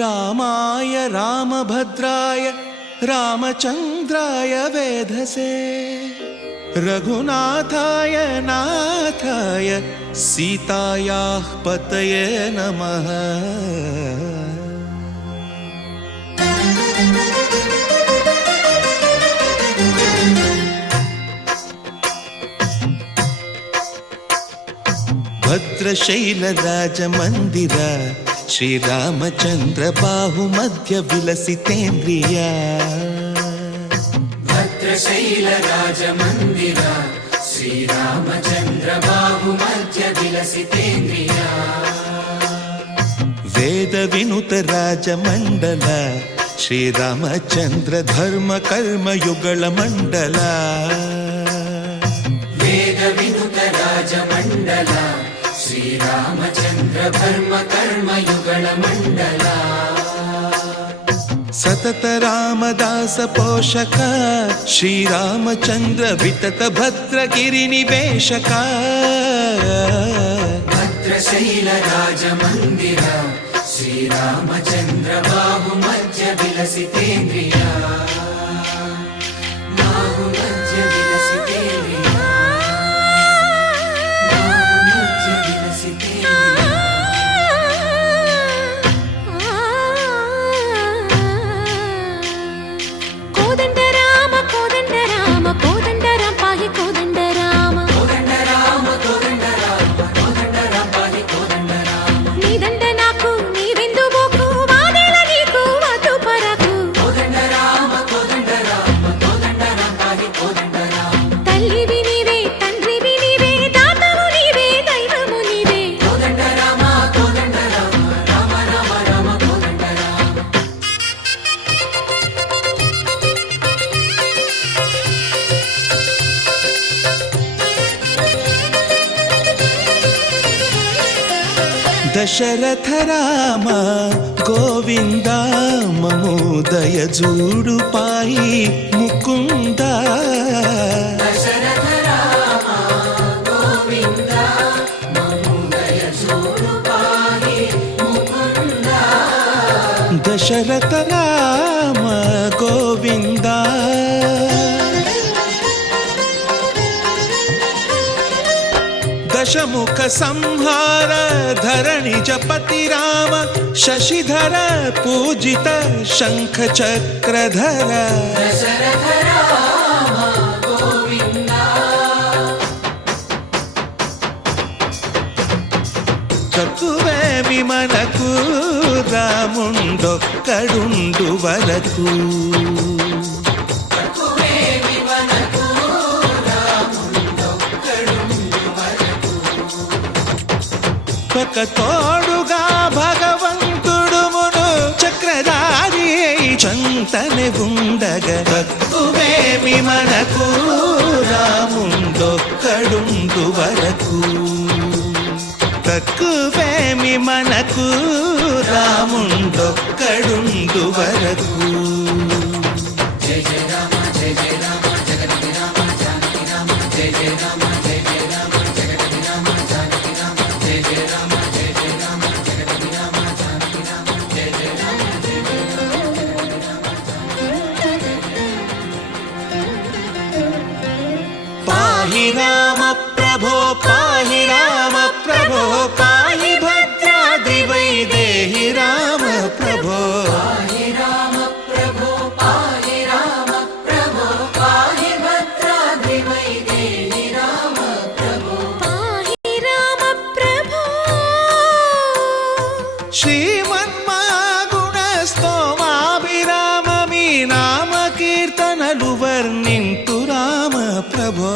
रामाय रामभद्राय रामचन्द्राय वेधसे रघुनाथाय नाथाय सीतायाः पतये नमः। भद्रशैलराजमन्दिर श्रीरामचन्द्र बाहुमध्य विलसितेन्द्रिय भद्रशैलराजमन्दिर श्रीरामचन्द्र बाहुमध्य विलसितेन्द्रिय वेदविनुत राजमण्डल श्रीरामचन्द्र धर्म कर्म युगल मण्डल वेदविनुत राजमण्डल श्रीरामचन्द्र धर्म कर्म युगल मण्डल सतत रामदास पोषक श्रीरामचन्द्र वितत भद्रगिरि निवेशक भद्रशैलराजमन्दिर श्रीरामचन्द्र बाहुमध्य विलसितेन्द्रिय बाहुमध्य विलसितेन्द्रिय बाहुमध्य विलसितेन्द्रिय। कोदंड राम पाहि कोदंड राम पाहि कोदंड राम नी దండ నాకు నీ విందు బోకు వాదేల నీకు అటు పరకు కోదండ రామ పాहि కోదండ రామ తల్లివి నీవే తండ్రివి నీవే దాతవు నీవే దైవము నీవే కోదండ రామ రామ రామ రామ కోదండ రామ। दशरथ राम गोविंद ममोदय जूडु पाहि मुकुंद दशरथ राम गोविंद ममोदय जूडु पाहि मुकुंद दशरथ राम गोविंद दशमुख संहार धरणि जपति राम शशिधर पूजित शंख चक्रधर दशरथ राम गोविंद चतुवेमि मनकु रामुंडొక్కడుండు వరకు ఒక తోడుగా భగవంతుడు మును చక్రధారి చంతనే ఉండగా తక్కువేమి మనకు రాముండొక్కడుండు వరకు తక్కువేమి మనకు రాముండొక్కడుండు వరకు। जय जय राम जगति राम जानकी राम जय जय राम जगति राम जानकी राम जय जय राम जगति राम जानकी राम जय जय राम पाहि राम प्रभो पाहि राम प्रभो पाहि भद्राद्रि वैदेहि राम प्रभो पाहि राम प्रभो पाहि राम प्रभो पाहि भद्राद्रि वैदेहि राम प्रभो पाहि राम प्रभो श्रीमन्मागुण स्तोमाभिराम మీ నామ కీర్తనలు వర్ణింతు రామ ప్రభో।